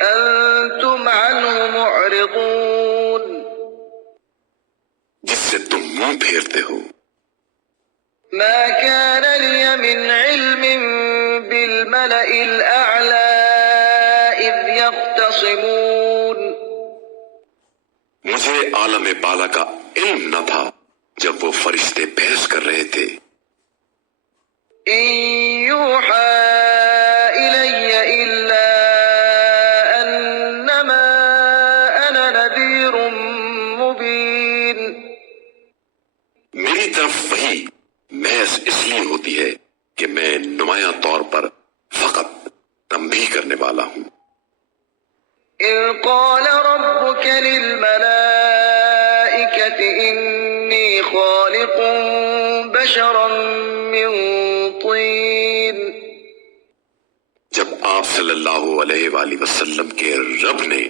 أنتم عنه معرضون جس سے تم منہ پھیرتے ہو. ما كان لي من علم بالملأ الأعلى إذ يختصمون مجھے عالم بالا کا علم نہ تھا جب وہ فرشتے بحث کر رہے تھے. إن يوحى إلي إلا أنما أنا نذير مبين میری طرف وہی محض اس لیے ہوتی ہے کہ میں نمایاں طور پر فقط تنبیہ کرنے والا ہوں. إذ قال ربك للملائكة إني خالق بشرا من طين جب آپ صلی اللہ علیہ وآلہ وسلم کے رب نے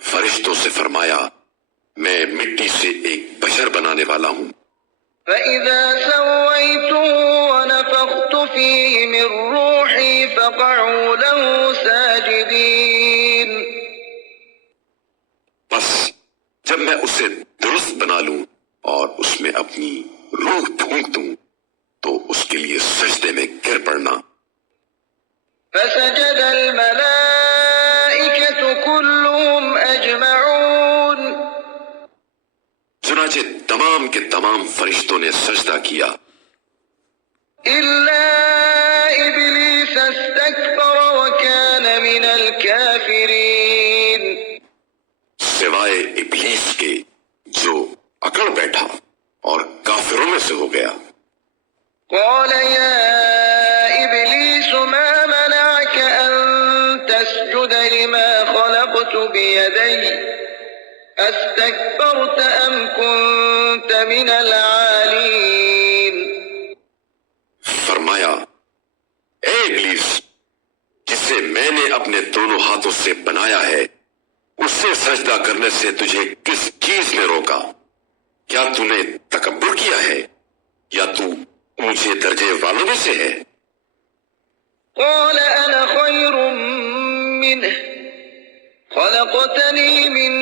فرشتوں سے فرمایا میں مٹی سے ایک بشر بنانے والا ہوں. فإذا سويته ونفخت فيه من روحي فقعوا له ساجدين بس جب میں اسے درست بنا لوں اور اس میں اپنی روح پھونک دوں تو اس کے لیے سجدے میں گر پڑنا. فسجد الملائكة كلهم أجمعون چنانچہ تمام کے تمام فرشتوں نے سجدہ کیا إلا إبليس استكبر وكان من الكافرين سوائے ابلیس کے جو اکڑ بیٹھا اور کافروں میں سے ہو گیا. قال يا إبليس ما منعك أن تسجد لما خلقت بيدي أستكبرت أم كنت من العالين فرمایا اے ابلیس جسے میں نے اپنے دونوں ہاتھوں سے بنایا ہے اس سے سجدہ کرنے سے تجھے کس چیز نے روکا؟ کیا تو نے تکبر کیا ہے یا تو اونچے درجے والوں میں سے ہے؟ قال أنا خير منه خلقتني من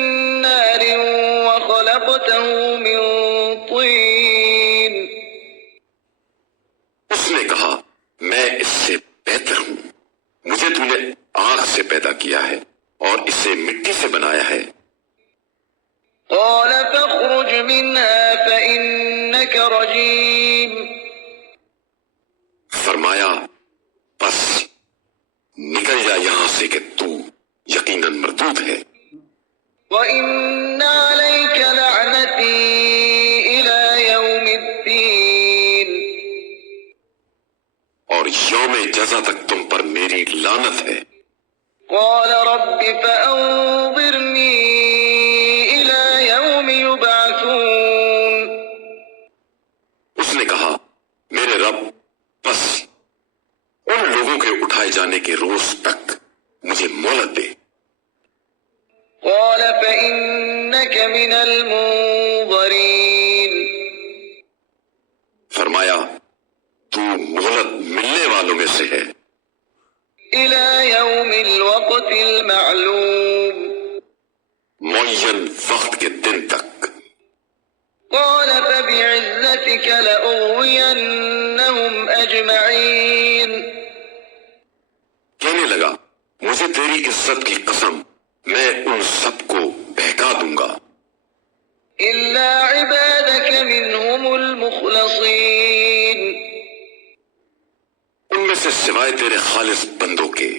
نار وخلقته من طين اس نے کہا میں اس سے بہتر ہوں، مجھے تو نے آگ سے پیدا کیا ہے اور اسے مٹی سے بنایا ہے. قال فاخرج منها فإنك رجيم فرمایا بس نکل جا یہاں سے کہ تو یقیناً مردود ہے. وإن عليك لعنتي إلى يوم الدين اور یوم جزا تک تم پر میری لعنت ہے. قال رب فأنظرني إلى يوم يبعثون اس نے کہا میرے رب بس ان لوگوں کے اٹھائے جانے کے روز تک مجھے مہلت دے. قال فإنك من المنظرين فرمایا تو مہلت ملنے والوں میں سے ہے إلى يوم الوقت المعلوم معین وقت کے دن تک. قال فبعزتك لأغوينهم أجمعين کہنے لگا مجھے تیری عزت کی قسم میں ان سب کو بہکا دوں گا إلا عبادك منهم المخلصين ان میں سے سوائے تیرے خالص بندوں کے.